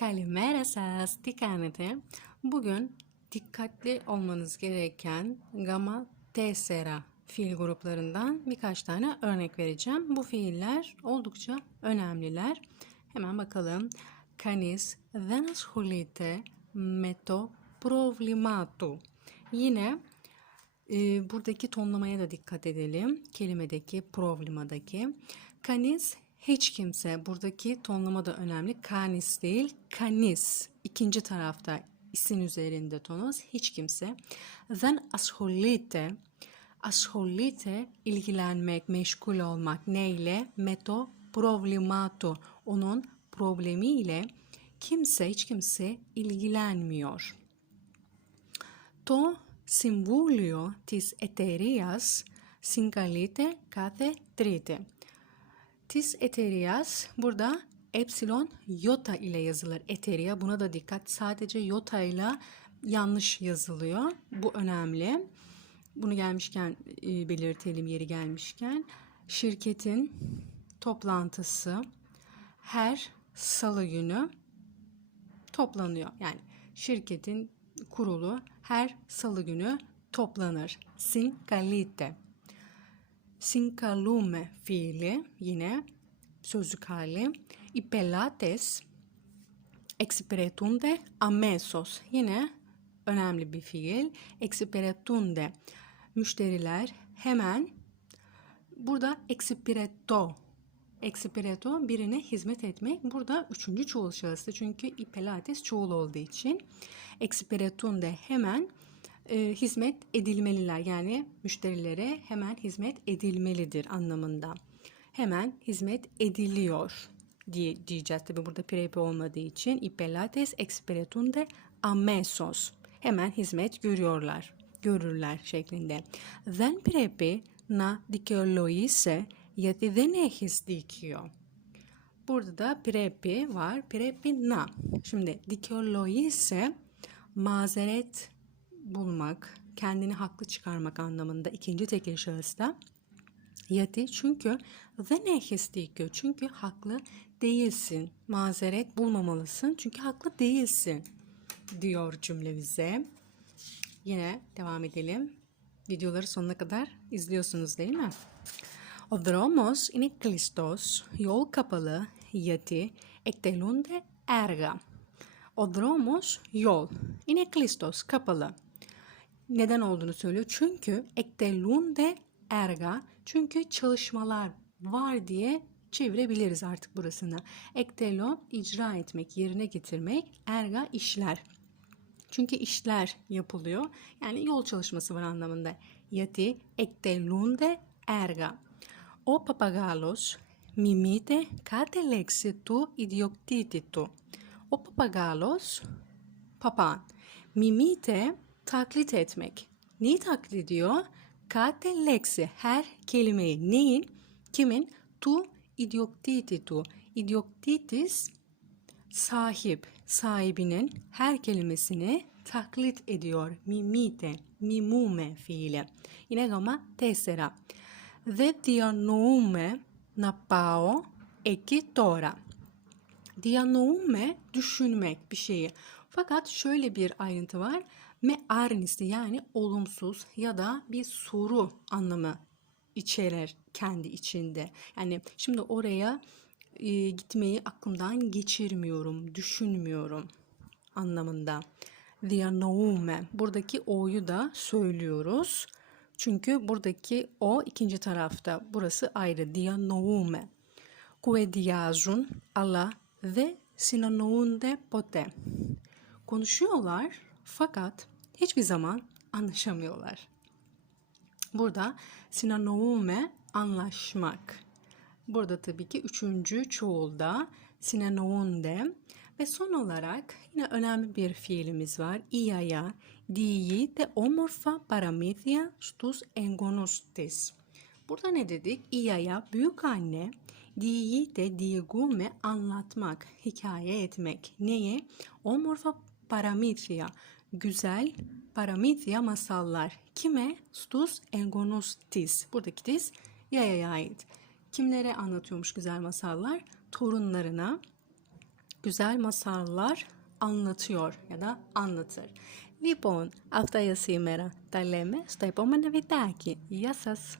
Kalimera σας. Τι κάνετε? Bugün dikkatli olmanız gereken Gamma Tessera fiil gruplarından birkaç tane örnek vereceğim. Bu fiiller oldukça önemliler. Hemen bakalım. Κανείς δεν ασχολείται με το πρόβλημά του. Yine e, buradaki tonlamaya da dikkat edelim. Kelimedeki, problemadaki. Kanis hiç kimse. Buradaki tonlama da önemli. Kanis değil, kanis. İkinci tarafta isim üzerinde tonumuz hiç kimse. Δεν ασχολείται. Ασχολείται ilgilenmek, meşgul olmak. Neyle? Με το πρόβλημά του. Onun problemiyle kimse, hiç kimse ilgilenmiyor. Το Συμβούλιο της εταιρείας συγκαλείται κάθε Τρίτη. Otis Eterias burada epsilon yota ile yazılır. Eteria buna da dikkat. Sadece yota ile yanlış yazılıyor. Bu önemli. Bunu gelmişken e, belirtelim yeri gelmişken. Şirketin toplantısı her salı günü toplanıyor. Yani şirketin kurulu her salı günü toplanır. sin Sincalite. Sinkalume fiili yine sözlük hali. Οι πελάτες εξυπηρετούνται αμέσως. Yine önemli bir fiil. Εξυπηρετούνται. Müşteriler hemen burada expireto Expireto birine hizmet etmek. Burada üçüncü çoğul şahıstı. Çünkü ipelates çoğul olduğu için. Expiretun de hemen e, hizmet edilmeliler. Yani müşterilere hemen hizmet edilmelidir anlamında. Hemen hizmet ediliyor diye diyeceğiz. Tabi burada prepi olmadığı için ipelates expiretun de amesos. Hemen hizmet görüyorlar. Görürler şeklinde. Δεν πρέπει να δικαιολογήσει γιατί δεν έχεις δίκιο. Burada da prepi var. Prepi na. Şimdi δικαιολογήσει mazeret bulmak, kendini haklı çıkarmak anlamında ikinci tekil şahısta. Yati çünkü δεν έχεις δίκιο. Çünkü haklı değilsin. Mazeret bulmamalısın. Çünkü haklı değilsin diyor cümle bize. Yine devam edelim. Videoları sonuna kadar izliyorsunuz değil mi? Ο δρόμος είναι κλειστός, yol kapalı γιατί εκτελούνται έργα. O δρόμος yol είναι κλειστός, kapalı. neden olduğunu söylüyor. Çünkü ektelunde erga çünkü çalışmalar var diye çevirebiliriz artık burasını. Ektelo icra etmek, yerine getirmek, erga işler. Çünkü işler yapılıyor. Yani yol çalışması var anlamında. Yati ektelunde erga. O papagalos mimite kate leksi tu idioktiti tu. O papagalos papağan. Mimite taklit etmek. Neyi taklit ediyor? Kate leksi, her kelimeyi. Neyin? Kimin? Tu idioktiti tu. Idioktitis sahip, sahibinin her kelimesini taklit ediyor. Mimite, mimume fiili. Yine gama tessera. Δεν διανοούμε να πάω εκεί τώρα. Dianoome düşünmek bir şeyi. Fakat şöyle bir ayrıntı var. mearnisi yani olumsuz ya da bir soru anlamı içerir kendi içinde. Yani şimdi oraya e, gitmeyi aklımdan geçirmiyorum, düşünmüyorum anlamında. Diyanaume. Buradaki o'yu da söylüyoruz. Çünkü buradaki o ikinci tarafta. Burası ayrı. Diyanaume. Kuediyazun ala ve sinanounde pote. Konuşuyorlar fakat hiçbir zaman anlaşamıyorlar. Burada synonome anlaşmak. Burada tabii ki üçüncü çoğulda synononde ve son olarak yine önemli bir fiilimiz var. İyaya, diyi de omorfa paramedia stus engonostes. Burada ne dedik? İyaya büyük anne, diyi de digume anlatmak, hikaye etmek. Neye? Omorfa parametria güzel paramithia masallar. Kime? Stus engonus tis. Buradaki tis yayaya ait. Kimlere anlatıyormuş güzel masallar? Torunlarına. güzel masallar anlatıyor ya da anlatır. Λοιπόν, αυτά για σήμερα. Τα λέμε στο επόμενο βιντεάκι. Γεια σας!